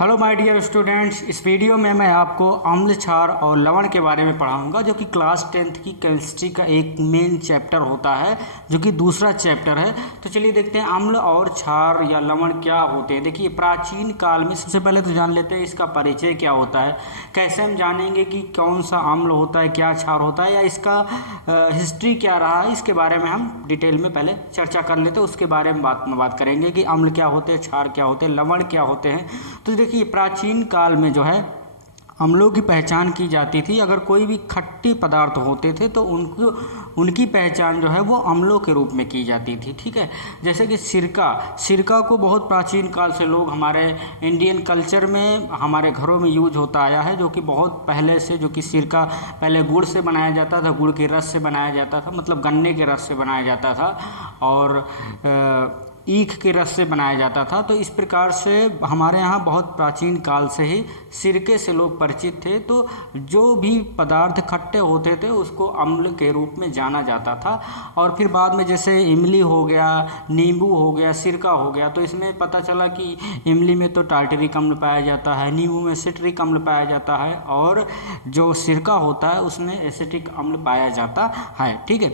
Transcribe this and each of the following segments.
Hello my dear students, इस video में मैं आपको अम्ल, क्षार और लवण के बारे में पढ़ाऊंगा जो कि क्लास 10th की केमिस्ट्री का एक मेन चैप्टर होता है, जो कि दूसरा चैप्टर है। तो चलिए देखते हैं अम्ल और क्षार या लवण क्या होते हैं। देखिए, प्राचीन काल में सबसे पहले तो जान लेते हैं इसका परिचय क्या होता है। कैसे हम जानेंगे कि कौन सा अम्ल होता है, क्या क्षार होता है, या इसका हिस्ट्री क्या रहा है, इसके बारे में हम डिटेल में पहले चर्चा कर लेते हैं। उसके बारे में बात करेंगे कि अम्ल क्या होते हैं, क्षार क्या होते हैं, लवण क्या होते हैं। तो देखिए, प्राचीन काल में जो है अम्लों की पहचान की जाती थी। अगर कोई भी खट्टे पदार्थ होते थे तो उनकी पहचान जो है वो अम्लों के रूप में की जाती थी। ठीक है, जैसे कि सिरका को बहुत प्राचीन काल से लोग हमारे इंडियन कल्चर में हमारे घरों में यूज होता आया है, जो कि बहुत पहले से, जो कि सिरका पहले गुड़ से बनाया जाता था, गुड़ के रस से बनाया जाता था, मतलब गन्ने के रस से बनाया जाता था, और ईख के रस से बनाया जाता था। तो इस प्रकार से हमारे यहाँ बहुत प्राचीन काल से ही सिरके से लोग परिचित थे। तो जो भी पदार्थ खट्टे होते थे उसको अम्ल के रूप में जाना जाता था। और फिर बाद में जैसे इमली हो गया, नींबू हो गया, सिरका हो गया, तो इसमें पता चला कि इमली में तो टार्टरिक अम्ल पाया जाता है, नींबू में सिट्रिक अम्ल पाया जाता है, और जो सिरका होता है उसमें एसिटिक अम्ल पाया जाता है। ठीक है,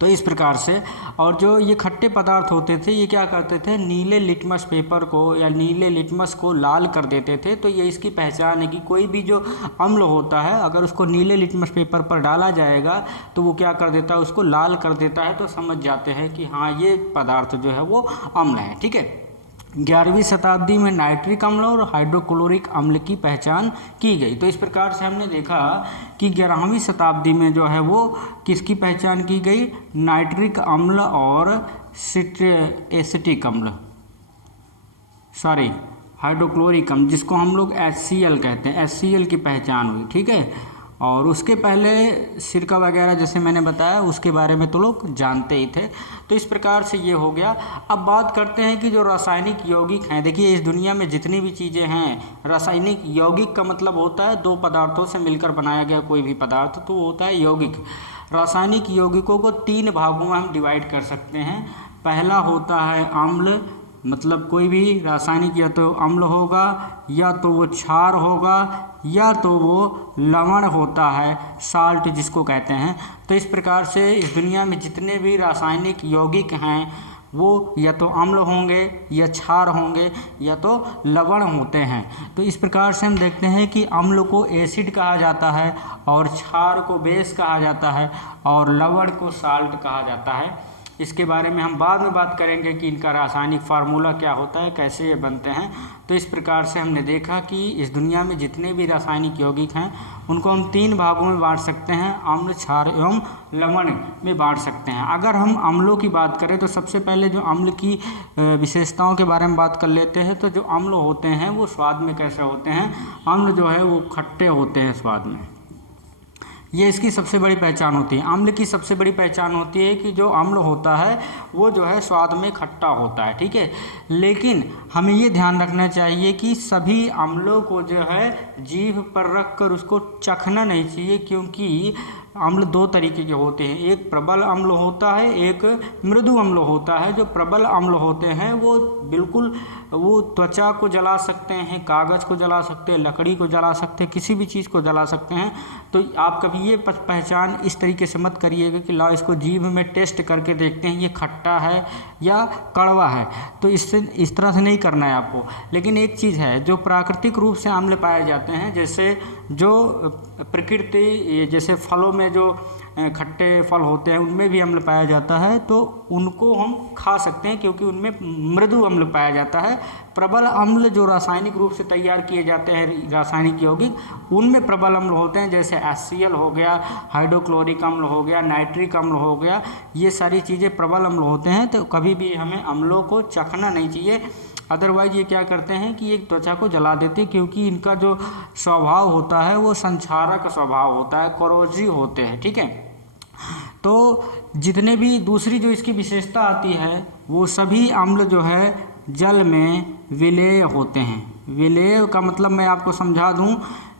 तो इस प्रकार से। और जो ये खट्टे पदार्थ होते थे ये क्या करते थे, नीले लिटमस पेपर को या नीले लिटमस को लाल कर देते थे। तो ये इसकी पहचान है कि कोई भी जो अम्ल होता है अगर उसको नीले लिटमस पेपर पर डाला जाएगा तो वो क्या कर देता है, उसको लाल कर देता है। तो समझ जाते हैं कि हाँ, ये पदार्थ जो है वो अम्ल है। ठीक है, 11वीं शताब्दी में नाइट्रिक अम्ल और हाइड्रोक्लोरिक अम्ल की पहचान की गई। तो इस प्रकार से हमने देखा कि 11वीं शताब्दी में जो है वो किसकी पहचान की गई, नाइट्रिक अम्ल और एसिटिक अम्ल, हाइड्रोक्लोरिक अम्ल, जिसको हम लोग HCl कहते हैं, HCl की पहचान हुई। ठीक है, और उसके पहले सिरका वगैरह जैसे मैंने बताया उसके बारे में तो लोग जानते ही थे। तो इस प्रकार से ये हो गया। अब बात करते हैं कि जो रासायनिक यौगिक हैं। देखिए, इस दुनिया में जितनी भी चीज़ें हैं, रासायनिक यौगिक का मतलब होता है दो पदार्थों से मिलकर बनाया गया कोई भी पदार्थ, तो वो होता है यौगिक। रासायनिक यौगिकों को 3 भागों में हम डिवाइड कर सकते हैं। पहला होता है अम्ल, मतलब कोई भी रासायनिक या तो अम्ल होगा, या तो वो क्षार होगा, या तो वो लवण होता है, साल्ट जिसको कहते हैं। तो इस प्रकार से इस दुनिया में जितने भी रासायनिक यौगिक हैं वो या तो अम्ल होंगे, या क्षार होंगे, या तो लवण होते हैं। तो इस प्रकार से हम देखते हैं कि अम्ल को एसिड कहा जाता है, और क्षार को बेस कहा जाता है, और लवण को साल्ट कहा जाता है। इसके बारे में हम बाद में बात करेंगे कि इनका रासायनिक फार्मूला क्या होता है, कैसे ये बनते हैं। तो इस प्रकार से हमने देखा कि इस दुनिया में जितने भी रासायनिक यौगिक हैं उनको हम 3 भागों में बांट सकते हैं, अम्ल, क्षार एवं लवण में बांट सकते हैं। अगर हम अम्लों की बात करें तो सबसे पहले जो अम्ल की विशेषताओं के बारे में बात कर लेते हैं। तो जो अम्ल होते हैं वो स्वाद में कैसे होते हैं, अम्ल जो है वो खट्टे होते हैं स्वाद में, ये इसकी सबसे बड़ी पहचान होती है। अम्ल की सबसे बड़ी पहचान होती है कि जो अम्ल होता है वो जो है स्वाद में खट्टा होता है। ठीक है, लेकिन हमें ये ध्यान रखना चाहिए कि सभी अम्लों को जो है जीभ पर रख कर उसको चखना नहीं चाहिए, क्योंकि अम्ल 2 तरीके के होते हैं। एक प्रबल अम्ल होता है, एक मृदु अम्ल होता है। जो प्रबल अम्ल होते हैं वो बिल्कुल वो त्वचा को जला सकते हैं, कागज़ को जला सकते हैं, लकड़ी को जला सकते हैं, किसी भी चीज़ को जला सकते हैं। तो आप कभी ये पहचान इस तरीके से मत करिएगा कि लाओ इसको जीभ में टेस्ट करके देखते हैं ये खट्टा है या कड़वा है। तो इससे इस तरह से नहीं करना है आपको। लेकिन एक चीज़ है, जो प्राकृतिक रूप से अम्ल पाए जाते हैं, जैसे जो प्रकृति, जैसे फलों में जो खट्टे फल होते हैं उनमें भी अम्ल पाया जाता है, तो उनको हम खा सकते हैं क्योंकि उनमें मृदु अम्ल पाया जाता है। प्रबल अम्ल जो रासायनिक रूप से तैयार किए जाते हैं रासायनिक यौगिक, उनमें प्रबल अम्ल होते हैं, जैसे HCl हो गया, हाइड्रोक्लोरिक अम्ल हो गया, नाइट्रिक अम्ल हो गया, ये सारी चीज़ें प्रबल अम्ल होते हैं। तो कभी भी हमें अम्लों को चखना नहीं चाहिए, अदरवाइज ये क्या करते हैं कि एक त्वचा को जला देते हैं, क्योंकि इनका जो स्वभाव होता है वो संक्षारक स्वभाव होता है, कोरोजिव होते हैं। ठीक है, तो जितने भी दूसरी जो इसकी विशेषता आती है वो सभी अम्ल जो है जल में विलेय होते हैं। विलेय का मतलब मैं आपको समझा दूं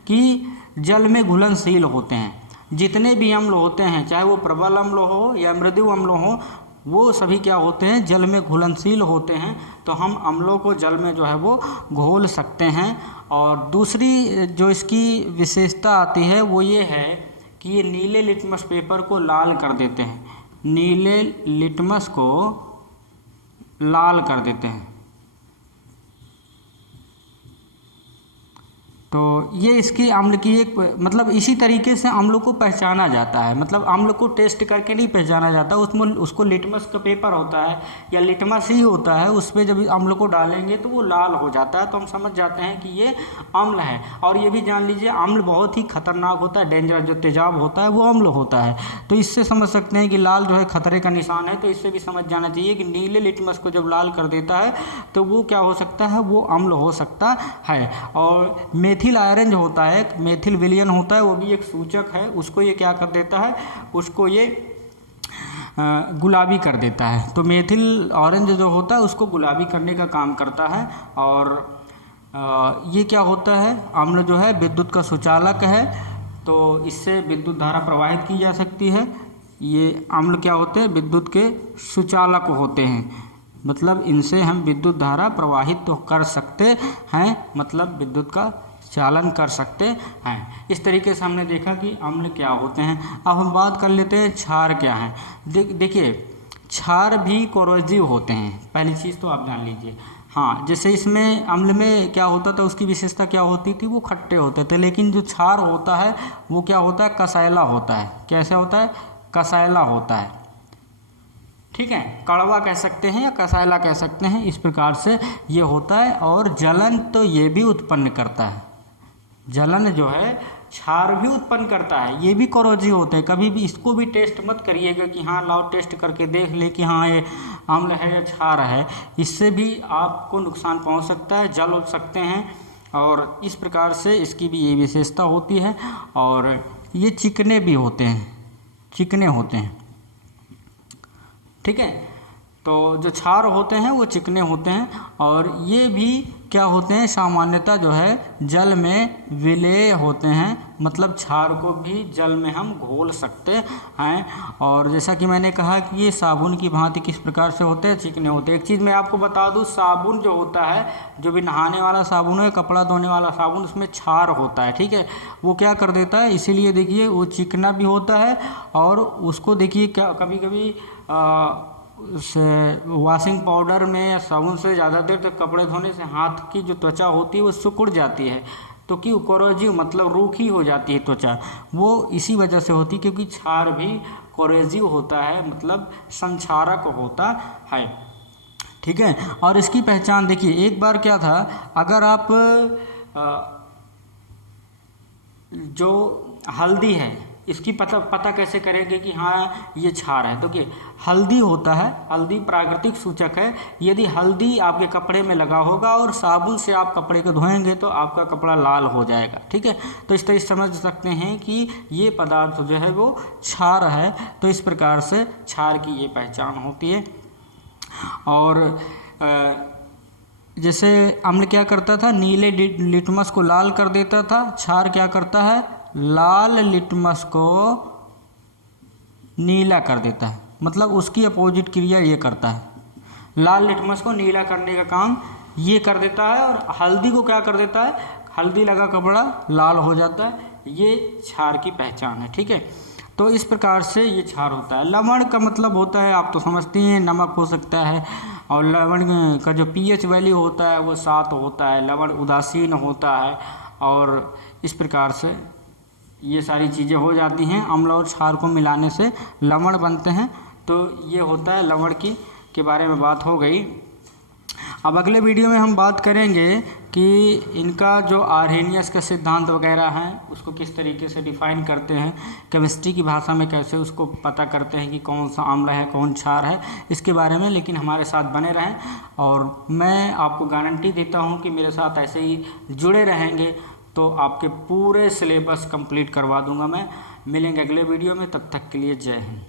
कि जल में घुलनशील होते हैं। जितने भी अम्ल होते हैं, चाहे वो प्रबल अम्ल हो या मृदु अम्ल हो, वो सभी क्या होते हैं, जल में घुलनशील होते हैं, तो हम अम्लों को जल में जो है वो घोल सकते हैं। और दूसरी जो इसकी विशेषता आती है वो ये है कि ये नीले लिटमस पेपर को लाल कर देते हैं, नीले लिटमस को लाल कर देते हैं। तो ये इसकी अम्ल की एक मतलब इसी तरीके से अम्ल को पहचाना जाता है, मतलब अम्ल को टेस्ट करके नहीं पहचाना जाता, उसमें उसको लिटमस का पेपर होता है या लिटमस ही होता है, उस पर जब अम्ल को डालेंगे तो वो लाल हो जाता है, तो हम समझ जाते हैं कि ये अम्ल है। और ये भी जान लीजिए अम्ल बहुत ही खतरनाक होता है, डेंजरस, जो तेजाब होता है वो अम्ल होता है। तो इससे समझ सकते हैं कि लाल जो है खतरे का निशान है, तो इससे भी समझ जाना चाहिए कि नीले लिटमस को जब लाल कर देता है तो वो क्या हो सकता है, वो अम्ल हो सकता है। और मेथिल ऑरेंज होता है, मेथिल विलियन होता है, वो भी एक सूचक है, उसको ये क्या कर देता है, उसको ये गुलाबी कर देता है। तो मेथिल ऑरेंज जो होता है उसको गुलाबी करने का काम करता है। और ये क्या होता है, अम्ल जो है विद्युत का सुचालक है, तो इससे विद्युत धारा प्रवाहित की जा सकती है। ये अम्ल क्या होते हैं, विद्युत के सुचालक होते हैं, मतलब इनसे हम विद्युत धारा प्रवाहित तो कर सकते हैं, मतलब विद्युत का चालन कर सकते हैं। इस तरीके से हमने देखा कि अम्ल क्या होते हैं। अब हम बात कर लेते हैं क्षार क्या है। देखिए क्षार भी कोरोजिव होते हैं, पहली चीज़ तो आप जान लीजिए। हाँ, जैसे इसमें अम्ल में क्या होता था, उसकी विशेषता क्या होती थी, वो खट्टे होते थे, लेकिन जो क्षार होता है वो क्या होता है, कसैला होता है। कैसा होता है, कसैला होता है, ठीक है, कड़वा कह सकते हैं या कसैला कह सकते हैं, इस प्रकार से ये होता है। और जलन तो ये भी उत्पन्न करता है, जलन जो है क्षार भी उत्पन्न करता है, ये भी कोरोजिव होते हैं। कभी भी इसको भी टेस्ट मत करिएगा कि हाँ लाओ टेस्ट करके देख ले कि हाँ ये अम्ल है या क्षार है, इससे भी आपको नुकसान पहुंच सकता है, जल उठ सकते हैं। और इस प्रकार से इसकी भी ये विशेषता होती है। और ये चिकने भी होते हैं, चिकने होते हैं, ठीक है। तो जो क्षार होते हैं वो चिकने होते हैं, और ये भी क्या होते हैं, सामान्यतः जो है जल में विलेय होते हैं, मतलब क्षार को भी जल में हम घोल सकते हैं। और जैसा कि मैंने कहा कि ये साबुन की भांति किस प्रकार से होते हैं, चिकने होते हैं। एक चीज़ मैं आपको बता दूं, साबुन जो होता है, जो भी नहाने वाला साबुन है, कपड़ा धोने वाला साबुन, उसमें क्षार होता है, ठीक है। वो क्या कर देता है, इसीलिए देखिए वो चिकना भी होता है। और उसको देखिए क्या कभी कभी वॉशिंग पाउडर में या साबुन से ज़्यादा देर तक कपड़े धोने से हाथ की जो त्वचा होती है वो सिकुड़ जाती है, तो क्यों, कोरोजिव मतलब रूखी हो जाती है त्वचा, वो इसी वजह से होती है, क्योंकि क्षार भी कोरोजिव होता है, मतलब संक्षारक होता है, ठीक है। और इसकी पहचान देखिए, एक बार क्या था, अगर आप जो हल्दी है इसकी पता कैसे करेंगे कि हाँ ये क्षार है, तो कि हल्दी होता है, हल्दी प्राकृतिक सूचक है। यदि हल्दी आपके कपड़े में लगा होगा और साबुन से आप कपड़े को धोएंगे तो आपका कपड़ा लाल हो जाएगा, ठीक है। तो इस तरह समझ सकते हैं कि ये पदार्थ जो है वो क्षार है। तो इस प्रकार से क्षार की ये पहचान होती है। और जैसे अम्ल क्या करता था, नीले लिटमस को लाल कर देता था, क्षार क्या करता है, लाल लिटमस को नीला कर देता है, मतलब उसकी अपोजिट क्रिया ये करता है, लाल लिटमस को नीला करने का काम ये कर देता है। और हल्दी को क्या कर देता है, हल्दी लगा कपड़ा लाल हो जाता है, ये क्षार की पहचान है, ठीक है। तो इस प्रकार से ये क्षार होता है। लवण का मतलब होता है, आप तो समझते हैं, नमक हो सकता है, और लवण का जो pH वैल्यू होता है वो 7 होता है, लवण उदासीन होता है। और इस प्रकार से ये सारी चीज़ें हो जाती हैं, अम्ल और क्षार को मिलाने से लवण बनते हैं। तो ये होता है लवण के बारे में बात हो गई। अब अगले वीडियो में हम बात करेंगे कि इनका जो आर्हेनियस का सिद्धांत वगैरह है उसको किस तरीके से डिफाइन करते हैं, केमिस्ट्री की भाषा में कैसे उसको पता करते हैं कि कौन सा अम्ल है कौन क्षार है, इसके बारे में। लेकिन हमारे साथ बने रहें, और मैं आपको गारंटी देता हूं कि मेरे साथ ऐसे ही जुड़े रहेंगे तो आपके पूरे सिलेबस कंप्लीट करवा दूंगा मैं। मिलेंगे अगले वीडियो में, तब तक के लिए जय हिंद।